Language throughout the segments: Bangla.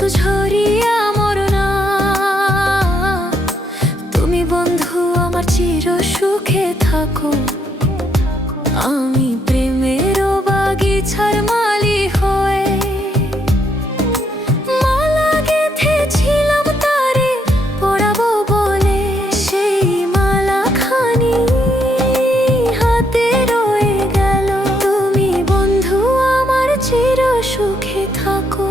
মতো ঝরিয়া মরনা। তুমি বন্ধু আমার চির সুখে থাকো। আমি প্রেমের বাগিচার মালি হয়ে মালা গেঁথেছিলাম তারে পরাবো বলে। সেই মালা খানি হাতে রয়ে গেল। তুমি বন্ধু আমার চির সুখে থাকো।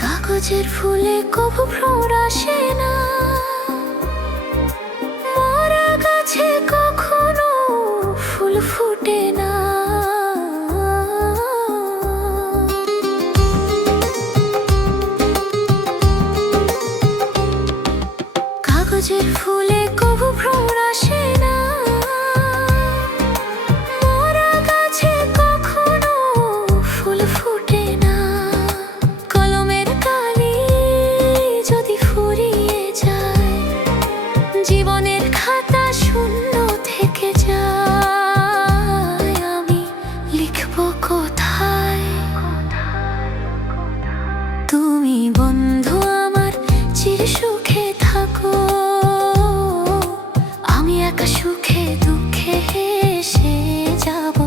কাগজের ফুলে কভু ভ্রমর আসে না, মরা গাছে কখনো ফুল ফুটে না। কাগজের ফুলে কভু ভ্রমর আসে না, মরা গাছে কখনো ফুল ফুটে না। কলমের কালি যদি ফুরিয়ে যায়, জীবনের খাতা শূন্য থেকে যায়। আমি লিখব কোথায়? তুমি বন্ধু আমার চির সুখে থাকো। আমি একা সুখে দুঃখে হেসে যাব।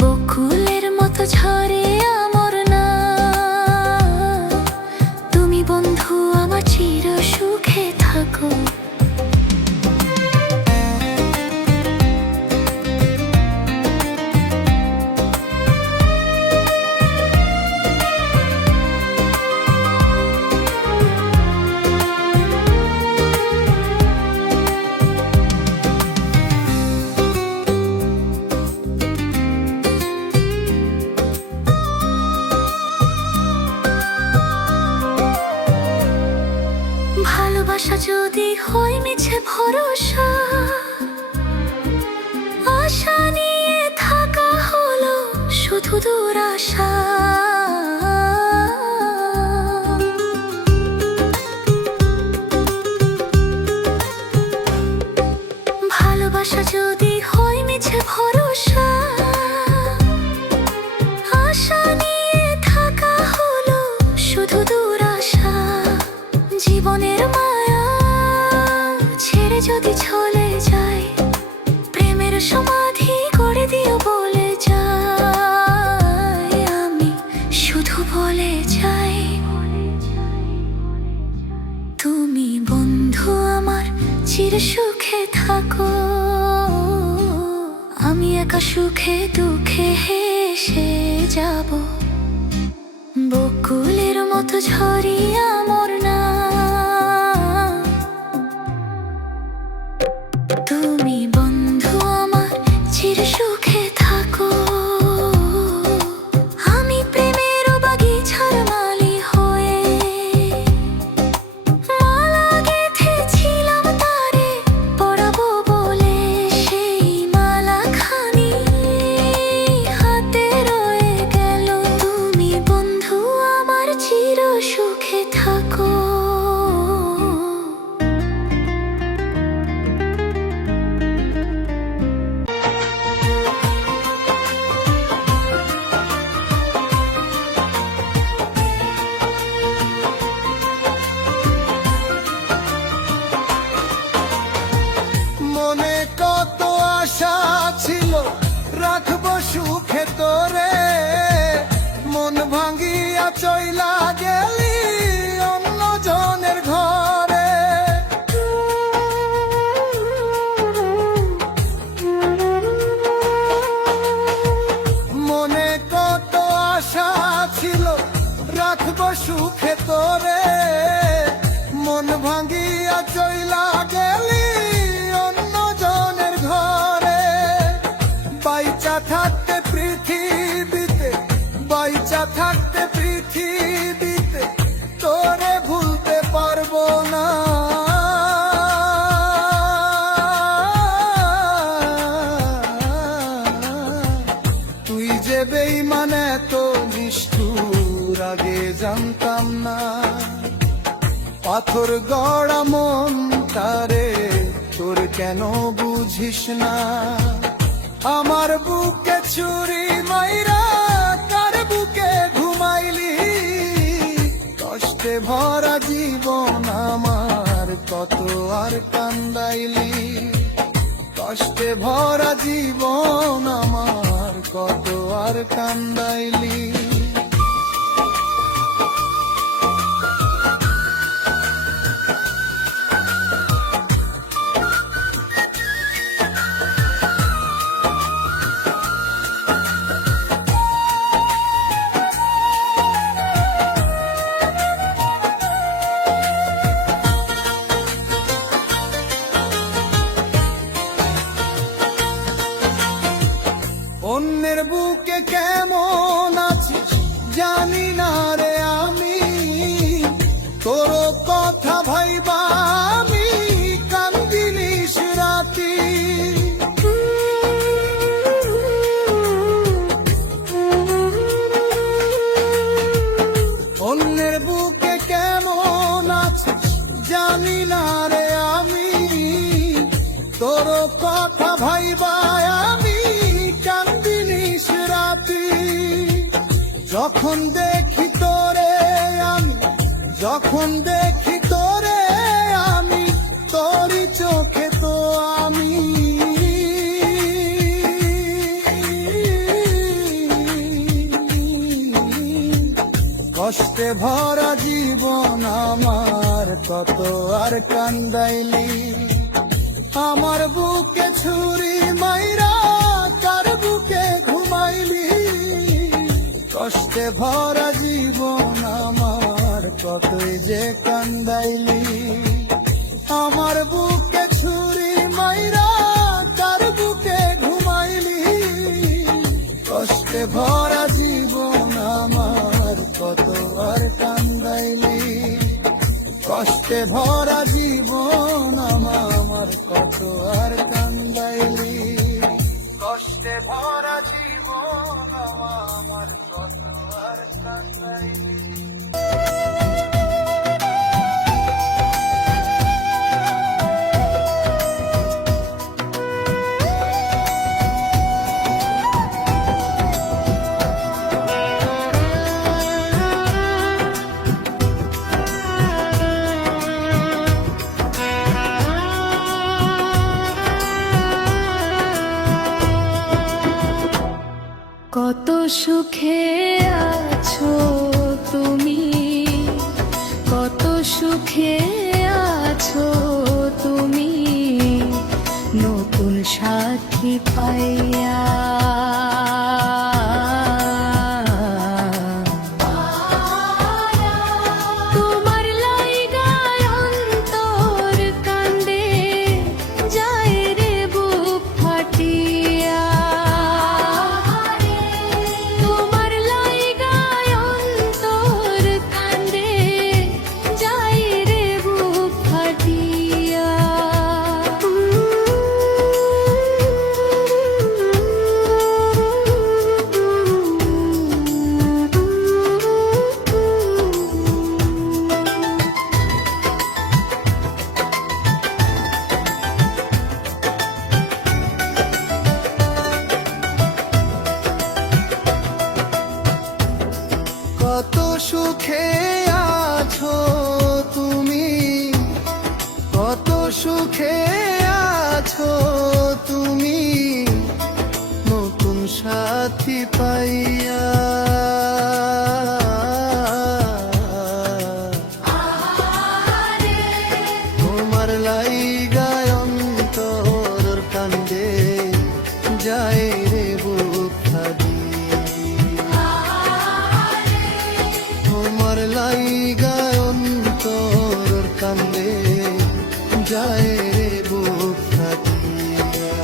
বকুলের মতো ঝরে আমর না। তুমি বন্ধু আমার চির সুখে থাকো। ভালোবাসা যদি হয় মিছে ভরসা, আশা নিয়ে থাকা হলো শুধু দুরাশা। ভালোবাসা যদি হয় মিছে ভরসা, আশা নিয়ে থাকা হলো শুধু দুরাশা। জীবনের মায়া ছেড়ে যদি চলে যায়, প্রেমের সমাধি করে দিও বলে যাই। আমি শুধু বলে যাই, তুমি বন্ধু আমার চির সুখে থাকো। আমি একা সুখে দুঃখে হেসে যাব। বকুলের মতো ঝরিয়া মরনা। তুমি বন্ধু আমার চির সুখে থাকো। আমি প্রেমের বাগিচার মালি হয়ে মালা গেঁথেছিলাম তারে পরাবো বলে। সেই মালা খানি হাতে রয়ে গেল। তুমি বন্ধু আমার চির সুখে থাকো। মনে কত আশা ছিল রাখবো সুখে তোরে, মন ভাঙিয়া চইলা গেলি অন্য জনের ঘরে। মনে কত আশা ছিল রাখবো সুখে তোরে, মন ভাঙিয়া চইলা গেলি অন্য জনের ঘরে। বাইচা থাকতে পৃথিবীতে, বাইচা থাকতে পৃথিবীতে তোরে ভুলতে পারবো না। যে বেঈমান এত নিষ্ঠুর আগে জানতাম না। পাথর গড়া মন তারে তোর কেন বুঝিস না? আমার বুকে ছুরি মাইরা কার বুকে ঘুমাইলি? কষ্টে ভরা জীবন আমার কত আর কান্দাইলি? কষ্টে ভরা জীবন আমার কত আর কান্দাইলি? অন্যের বুকে কেমন আছিস জানি না রে আমি, তোর কথা ভাইবা আমি কান্দি নিশ রাতি। অন্যের বুকে কেমন আছিস জানি না রে আমি, তোর কথা ভাইবা আমি কান্দি নিশ রাতি। যখন দেখি তোরে আমি, যখন দেখি তোরে আমি, তোরই চোখে তো আমি কষ্টে ভরা জীবন আমার কত আর কান্দাইলি? আমার বুকে ছুরি মাইরা কার বুকে ঘুমাইলি? কষ্টে ভরা জীবন আমার কতই যে কান্দাইলি? আমার বুকে ছুরি মাইরা কার বুকে ঘুমাইলি? কষ্টে ভরা জীবন আমার কত আর কান্দাইলি? কষ্টে ভরা জীবন আমার কত আর কান্দাইলি? কষ্টে ভরা জীবন আমার কত আর কান্দাইলি? কত সুখে আছো তুমি, কত সুখে আছো তুমি, নতুন সাথী পাইয়া। তোমার লাইগায় অন্তর কান্দে যায় রে বুক ফাটিয়া। কত সুখে আছো তুমি, কত সুখে আছো তুমি, নতুন সাথী পাইয়া। তোমার লাইগায় অন্তর কান্দে যায় রে বুক ফাটিয়া। তোমার লাইগায় অন্তর কান্দে যায় রে বুক ফাটিয়া।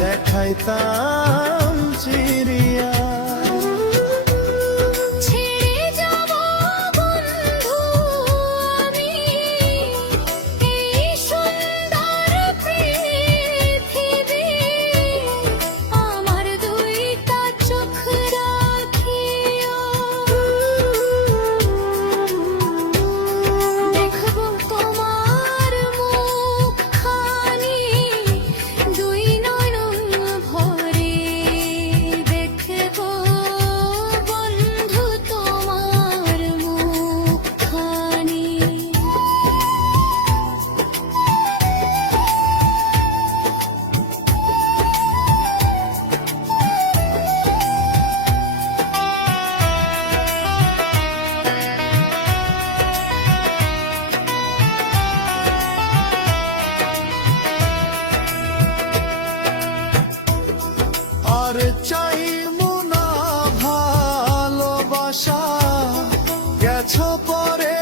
দেখাইতাম চিরিয়া। ছেড়ে যাব বন্ধু আমি এই সুন্দর পৃথিবী, আমার দুইটা চোখ রাখিও, দেখব তোমার মুখখানি দুই নয়ন ভরে, দেখব বন্ধু তোমার মুখখানি। আর চাইমু না ভালোবাসা, গেছো পরে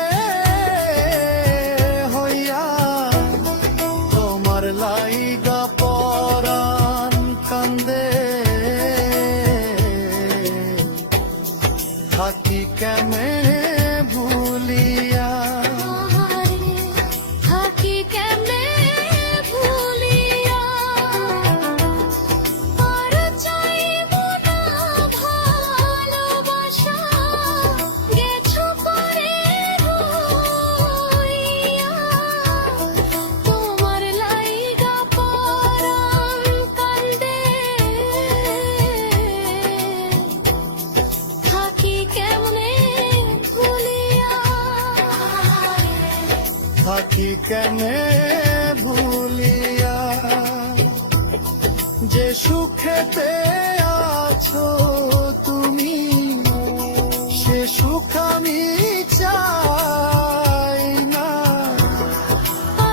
হইয়া, তোমার লাইগা পরাণ কান্দে, থাকি কেমনে ভুলিয়া। থাকি কেমনে ভুলিয়া, আর চাইব না ভালোবাসা, গেছো পরে রইয়া, তোমার লাইগা পরাণ কান্দে, থাকি কেমনে ভুলিয়া। থাকি কেনে ভুলিয়া, যে সুখেতে আছো তুমি, সে সুখ আমি চাই না।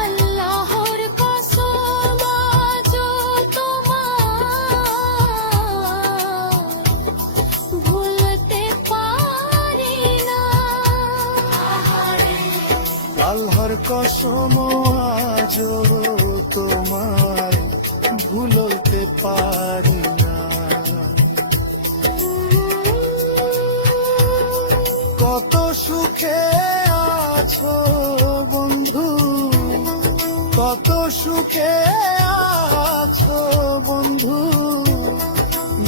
আল্লাহর কসম আজ তোমার ভুলতে পারি না। আল্লাহর কসম আজ তোমায় ভুলতে পারি না। কত সুখে আছো বন্ধু, কত সুখে আছো বন্ধু,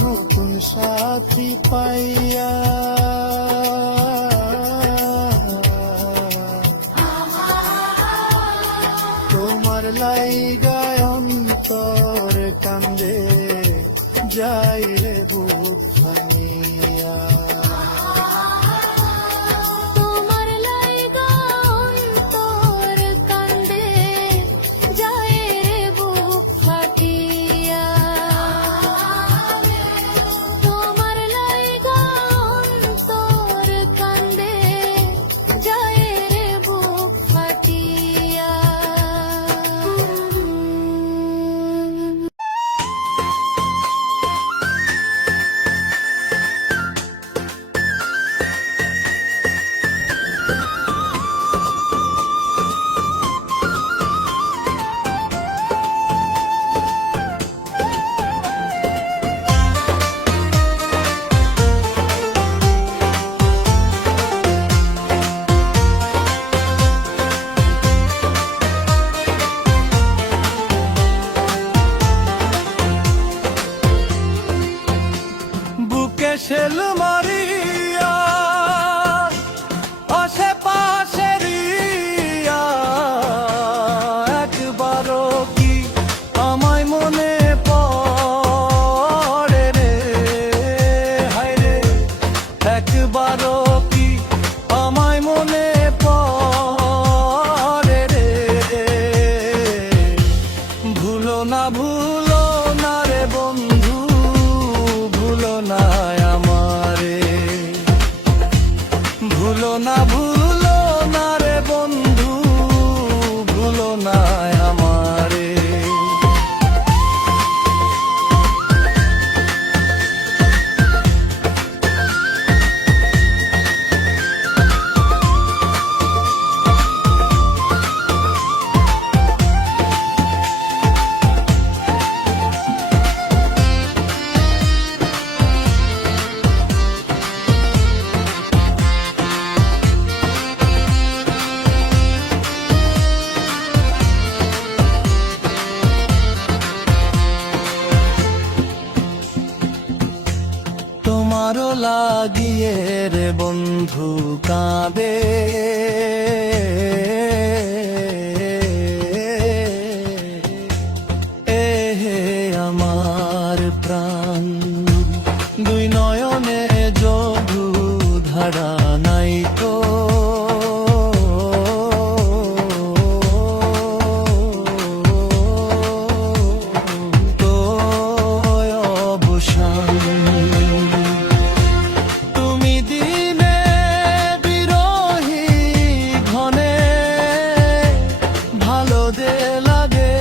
নতুন সাথী পাইয়া। তোমার লাইগায় অন্তর কান্দে, যাই রে বুক ভাঙিয়া। তোমার লাইগা অন্তর কান্দে, যায় রে বুক ফাটিয়া। তোমার লাইগা অন্তর কান্দে, যায় রে বুক ফাটিয়া। বুকে শেল মারিয়া, আশেপাশে রিয়া, একবারও কি আমায় মনে পড়ে রে? হায় রে, একবারও কি আমায় মনে পড়ে রে? ভুলো না ভুলো না রে বন্ধু, ভুলো না আমারে। কারো লাগিয়ে রে বন্ধু কাঁদে, এ হে আমার প্রাণ, দুই নয়নে যদু ধারা নাই তো, তো অবসান। তুমি দিনে বিরহী ঘনে, ভালো দে লাগে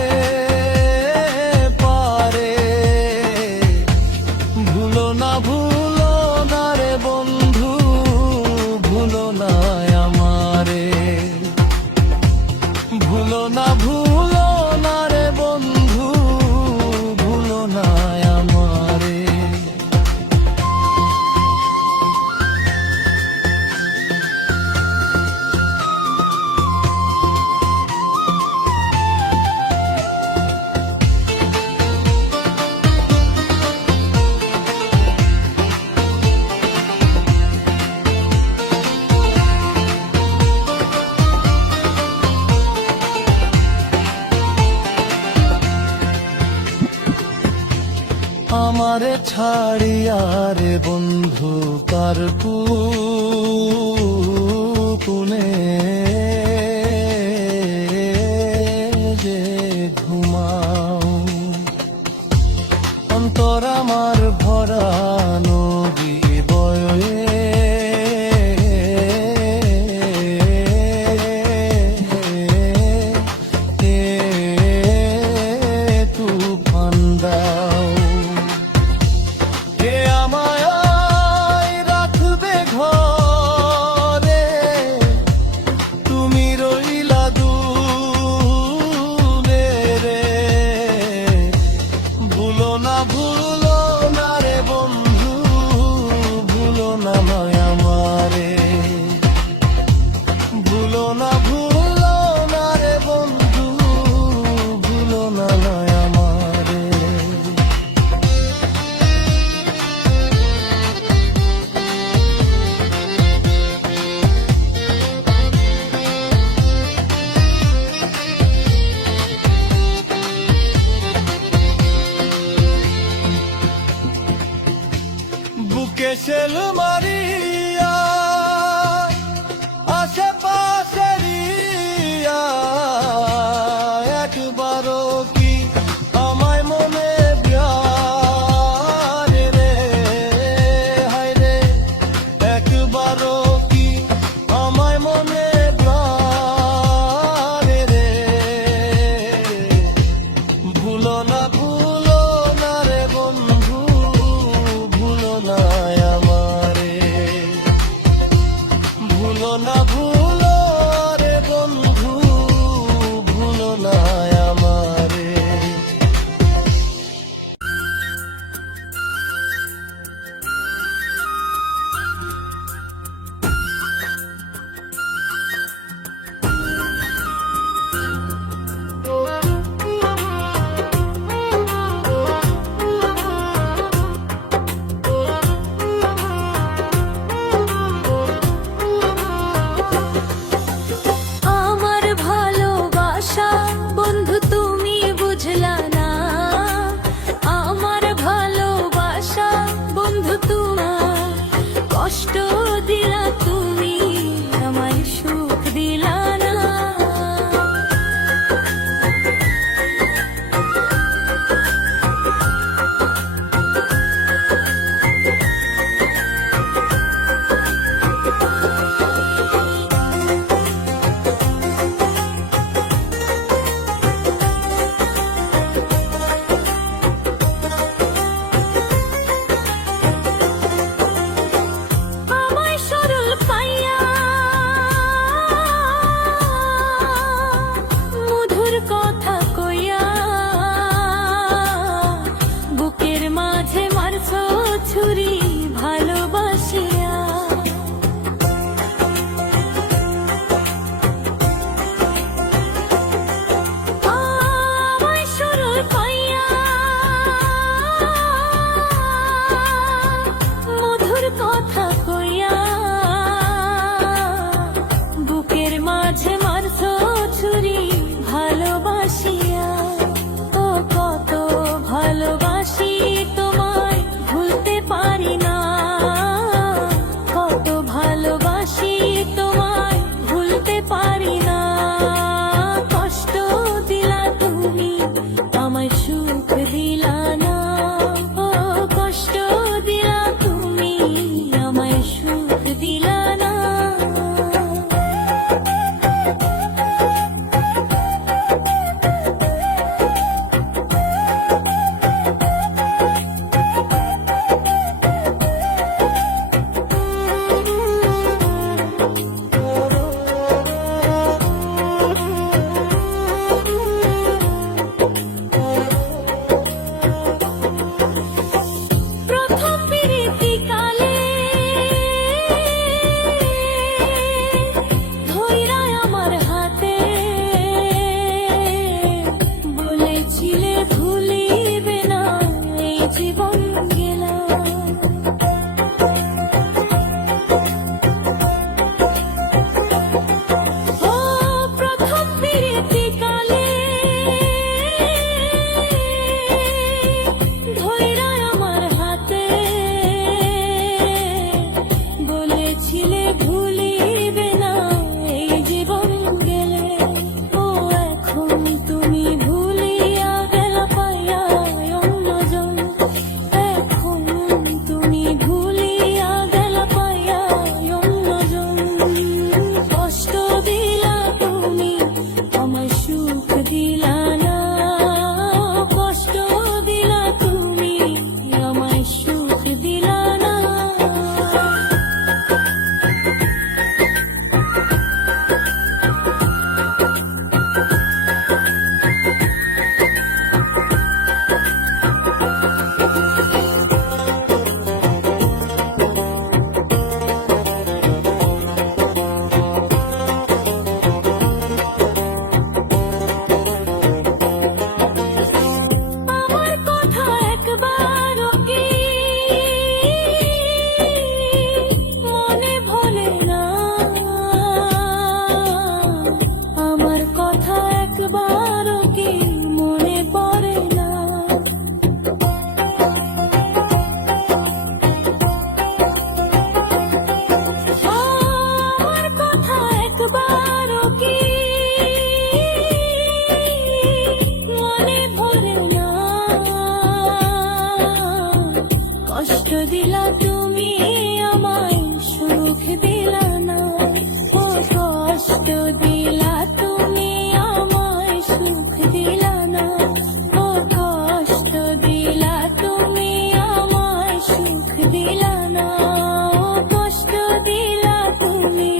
পারে, ভুলো না রে বন্ধু, ভুলো না আমারে, ভুলো না রে বন্ধু, ভুলো না আমারে। আমারে ছাড়িয়া রে বন্ধু কার কুনে যে ঘুমাও, অন্তর আমার ভরা নদী বয়ে, তুফান দাও, কে আমায় রাখবে ঘরে, তুমি রইলা দূরে রে, ভুলো না রে বন্ধু, ভুলো না আমারে, ভুলো না রে বন্ধু, ভুলো না আমারে। বুকে সেল মারিয়া আশেপাশে রিয়া, একবারও কি আমায় মনে প্যারে রে, হায় রে, একবারও কি আমায় মনে প্যারে রে, ভুলো না রে বন্ধু, ভুলো না আমারে, ভুলো না রে বন্ধু, ভুলো না আমারে। আমার ভালোবাসা বন্ধু তুমি বুঝলা না, আমার ভালোবাসা বন্ধু তোমার কষ্ট দিলা তুমি, আমায় সুখ দিলা না। আমায় সরল পাইয়া মধুর কথা কইয়া, বুকের মাঝে মারছো ছুরি ভালোবাসিয়া, আমায় সরল পাইয়া মধুর কষ্ট দিলা তুমি আমায় সুখ দিলা না ও কষ্ট দিলা তুমি আমায় সুখ দিলা না ও কষ্ট দিলা তুমি আমায় সুখ দিলা না ও কষ্ট দিলা তুমি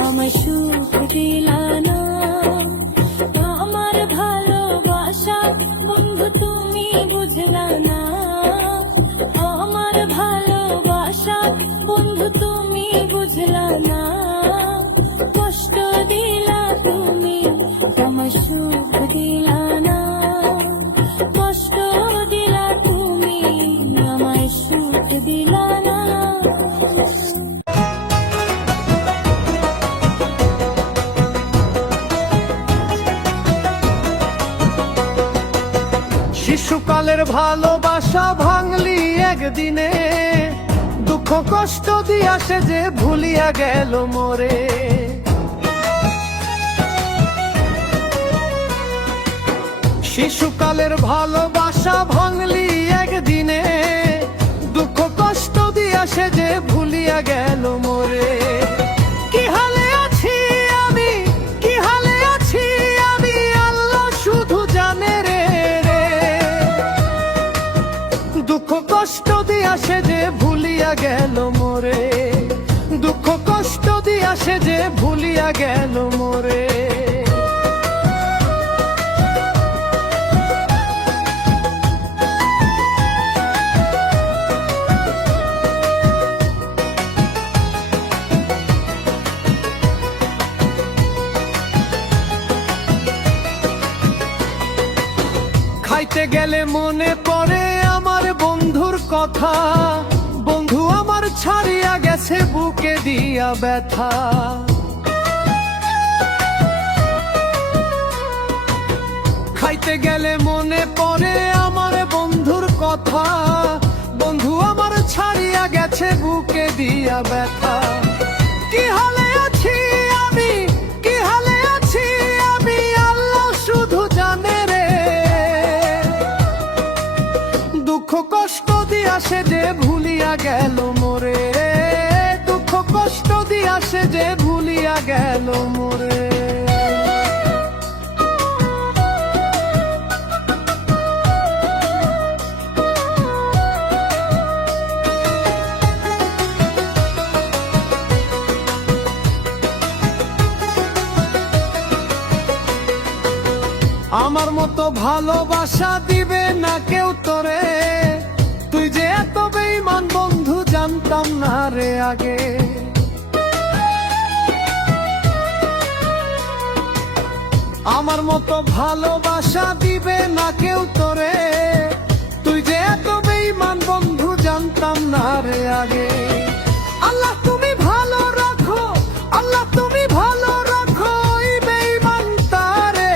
আমায় সুখ দিলা না আমার ভালোবাসা বন্ধু তুমি বুঝলা না আমার ভালোবাসা বন্ধু তুমি বুঝলা না কষ্ট দিলা তুমি আমায় সুখ দিলা না কষ্ট দিলা তুমি আমায় সুখ দিলা না শিশুকালের ভালোবাসা ভাঙলি একদিনে দুঃখ কষ্ট দিয়া সে যে ভুলিয়া গেল মোরে শিশুকালের ভালোবাসা ভাঙলি একদিনে দুঃখ কষ্ট দিয়া সে যে ভুলিয়া গেল মোরে কি হালে আছি আমি কি হালে আছি আমি আল্লাহ শুধু জানে রে দুঃখ কষ্ট দিয়া সে যে ভুলিয়া গেল মোরে দুঃখ কষ্ট দিয়া সে যে ভুলিয়া গেল মোরে খাইতে গেলে মনে পড়ে আমার বন্ধুর কথা বন্ধু আমার ছাড়িয়া গেছে বুকে দিয়া ব্যথা খাইতে গেলে মনে পড়ে আমার বন্ধুর কথা বন্ধু আমার ছাড়িয়া গেছে বুকে দিয়া ব্যথা কি হালে আছি আমি কি হালে আছি আমি আল্লাহ শুধু জানে রে দুঃখ কষ্ট দিয়া সে যে ভুলিয়া গেল মোরে দুঃখ কষ্ট দিয়া সে যে ভুলিয়া গেল মোরে আমার মতো ভালোবাসা দিবে না কেউ তোরে তুই যে এত বেঈমান বন্ধু জানতাম না রে আগে আমার মতো ভালোবাসা দিবে না কেউ তোরে তুই যে এত বেঈমান বন্ধু জানতাম না রে আগে আল্লাহ তুমি ভালো রাখো আল্লাহ তুমি ভালো রাখো এই বেঈমান তারে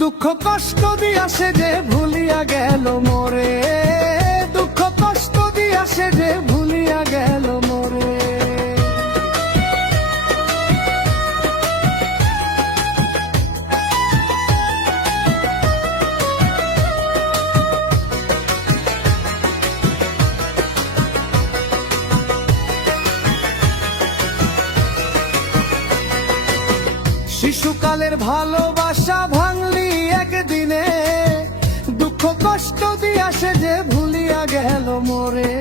দুঃখ কষ্ট দিয়া সে যে ভুলিয়া গেল মোরে দুঃখ কষ্ট দিয়া সে যে ভুলিয়া গেল মোরে শিশুকালের ভালোবাসা ভাঙলি একদিনে দুঃখ কষ্ট দিয়া সে যে ভুলিয়া গেল মোরে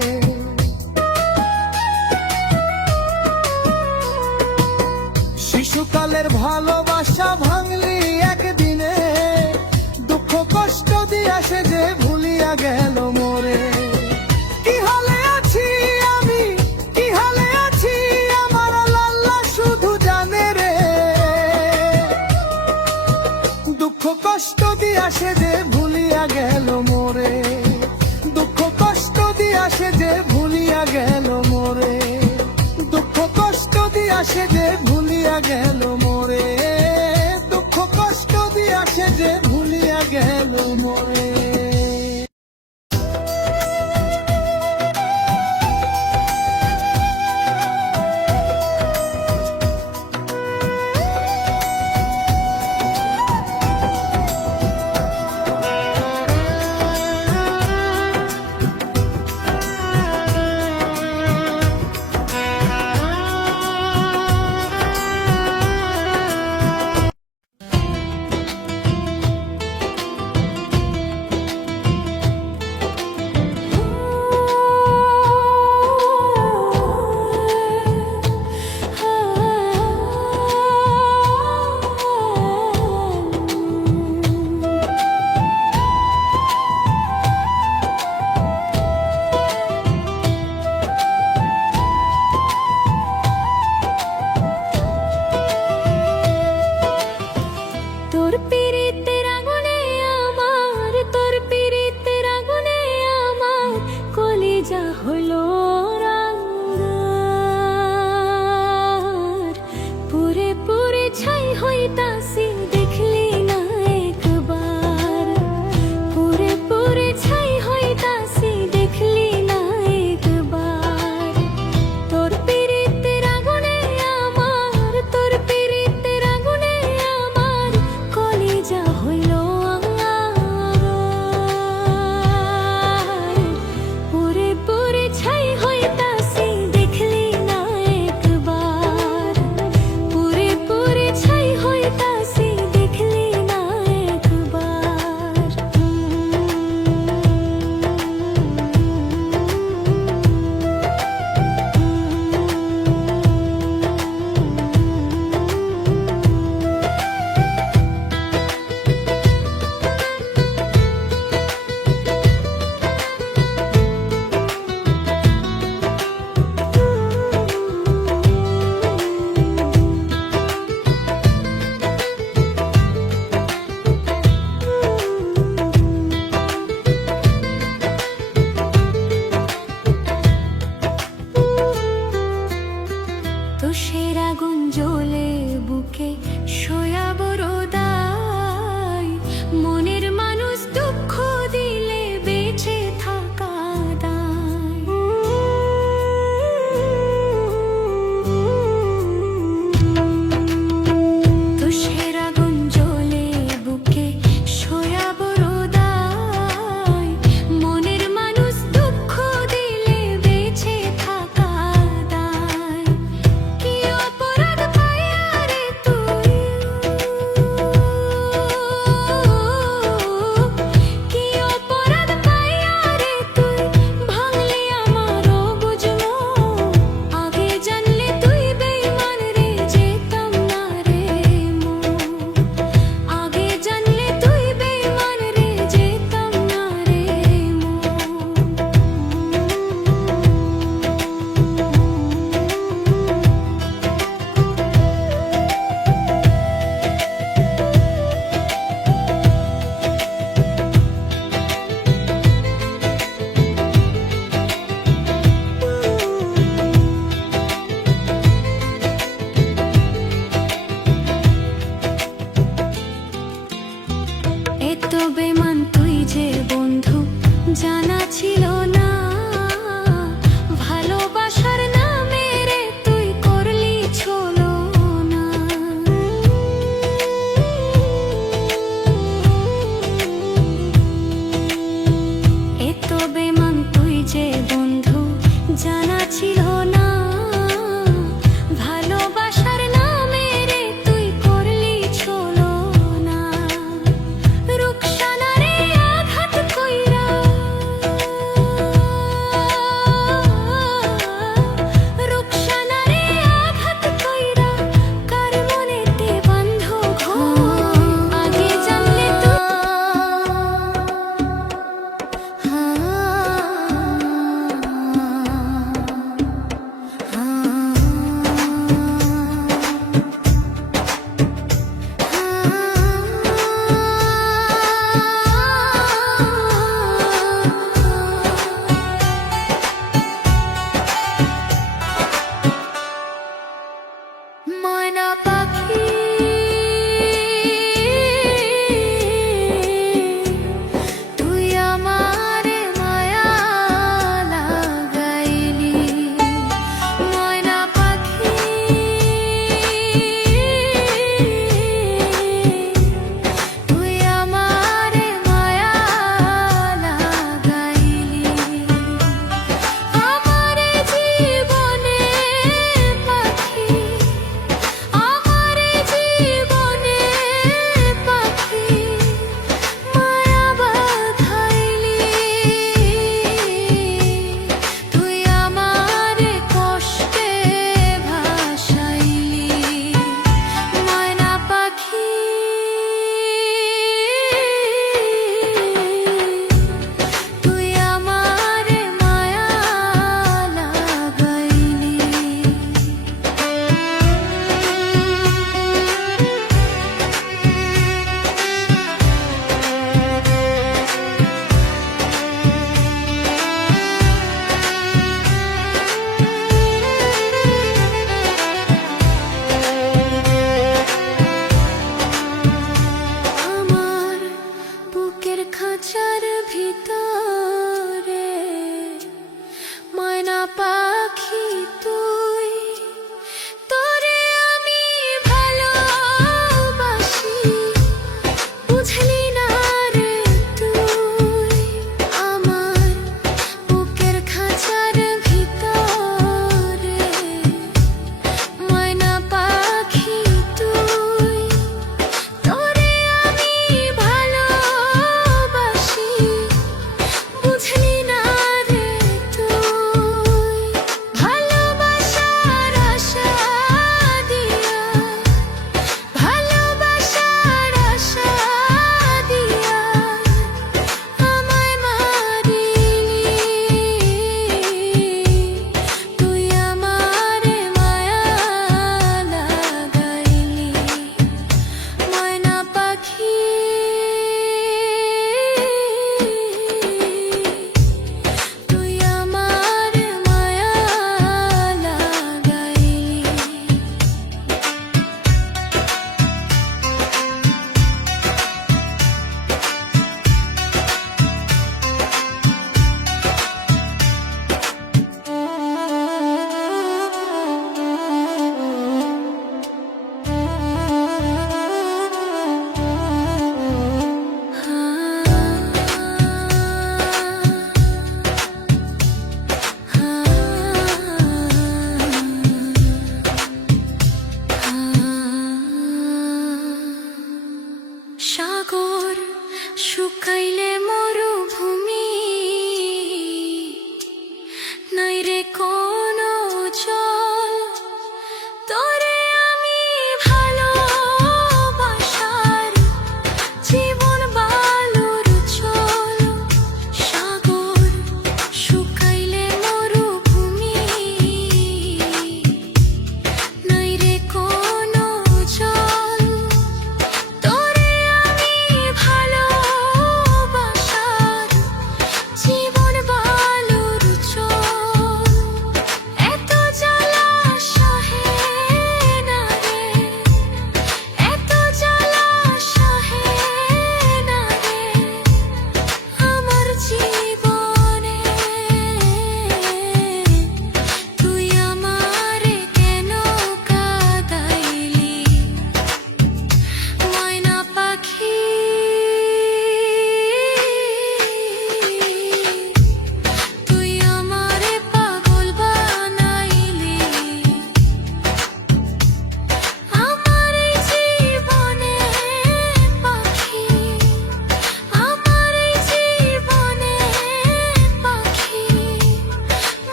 শিশুকালের ভালোবাসা ভাঙলি একদিনে দুঃখ কষ্ট দিয়া সে যে ভুলিয়া গেল মোরে কি হালে আছি আমি কি হালে আছি আমার আল্লাহ শুধু জানে রে দুঃখ কষ্ট দিয়া সে যে ভুলিয়া গেল মোরে দুঃখ কষ্ট দিয়া সে যে ভুলিয়া গেল মোরে দুঃখ কষ্ট দিয়া সে যে ভুলিয়া গেল মোরে দুঃখ কষ্ট দিয়া সে যে ভুলিয়া গেল মোরে জানা ছিল না ভালোবাসার নামে রে তুই করলি ছলো না। এত বেমান তুই যে বন্ধু জানা ছিল না ভালোবাসার নামে রে তুই করলি ছলো না। রুকসানা রে আঘাত কইরা রুকসানা রে আঘাত কইরা কার মনেতে বন্ধ ঘর আগে জানলে তুই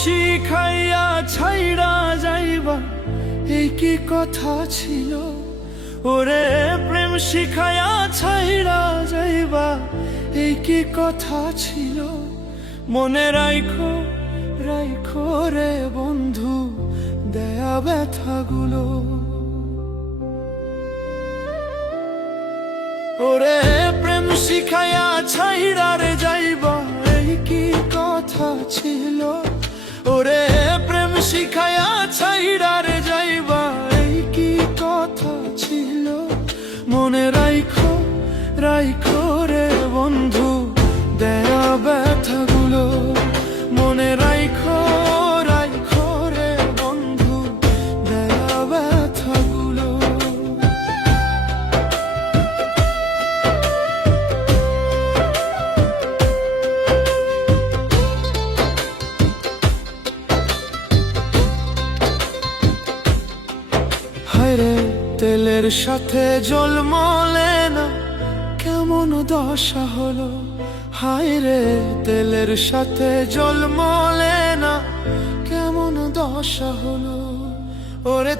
শিখাইয়া ছাইড়া যাইবা এই কি কথা ছিল, ওরে প্রেম শিখাইয়া ছাইড়া যাইবা এই কি কথা ছিল। মনে রাইখো রাইখো রে বন্ধু দেয়া ব্যথাগুলো, ওরে প্রেম শিখাইয়া ছাইড়া রে যাইবা এই কি কথা ছিল, ওরে প্রেম শিখাইয়া ছাইড়া রে যাইবা এই কি কথা ছিল। মনে রাইখো রাইখো রে বন্ধু দেয়া ব্যথাগুলো, মনে রাইখো রাইখো রে বন্ধু দেয়া ব্যথাগুলো। হায়রে তেলের সাথে জল মলে না কেমন দশা হলো, হায়রে তেলের সাথে জল মলে না কেমন দশা হলো। ওরে